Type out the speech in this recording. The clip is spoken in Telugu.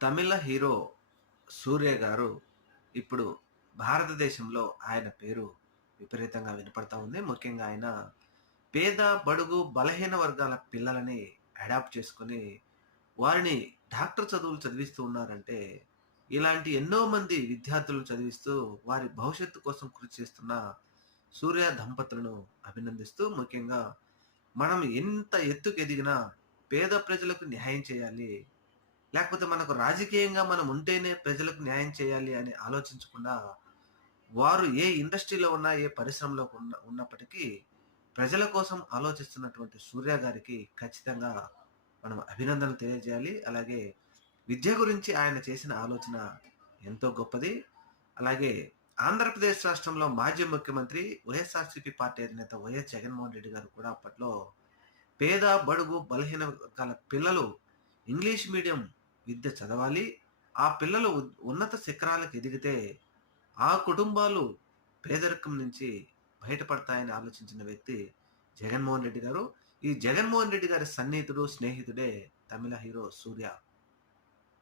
తమిళ హీరో 'సూర్య' గారు ఇప్పుడు భారతదేశంలో ఆయన పేరు విపరీతంగా వినపడతా ఉంది. ముఖ్యంగా ఆయన పేద, బడుగు, బలహీన వర్గాల పిల్లలని అడాప్ట్ చేసుకొని, వారిని డాక్టర్ చదువులు చదివిస్తూ ఉన్నారంటే, ఇలాంటి ఎన్నో మంది విద్యార్థులను చదివిస్తూ, వారి భవిష్యత్తు కోసం కృషి చేస్తున్న 'సూర్య' దంపతులను అభినందిస్తూ, ముఖ్యంగా మనం ఎంత ఎత్తుకు ఎదిగినా పేద ప్రజలకు న్యాయం చేయాలి. లేకపోతే మనకు రాజకీయంగా మనం ఉంటేనే ప్రజలకు న్యాయం చేయాలి అని ఆలోచించకుండా, వారు ఏ ఇండస్ట్రీలో ఉన్నా, ఏ పరిశ్రమలో ఉన్నప్పటికీ ప్రజల కోసం ఆలోచిస్తున్నటువంటి 'సూర్య' గారికి ఖచ్చితంగా మనం అభినందనలు తెలియజేయాలి. అలాగే విద్య గురించి ఆయన చేసిన ఆలోచన ఎంతో గొప్పది. అలాగే ఆంధ్రప్రదేశ్ రాష్ట్రంలో మాజీ ముఖ్యమంత్రి వైఎస్ఆర్‌సీపీ పార్టీ అధినేత వైఎస్ జగన్మోహన్ రెడ్డి గారు కూడా అప్పట్లో పేద, బడుగు, బలహీన వర్గాల పిల్లలు ఇంగ్లీష్ మీడియం విద్య చదవాలి. ఆ పిల్లలు ఉన్నత శిఖరాలకు ఎదిగితే, ఆ కుటుంబాలు పేదరికం నుంచి బయటపడతాయని ఆలోచించిన వ్యక్తి జగన్మోహన్ రెడ్డి గారు. ఈ జగన్మోహన్ రెడ్డి గారి సన్నిహితుడు, స్నేహితుడే తమిళ హీరో 'సూర్య'.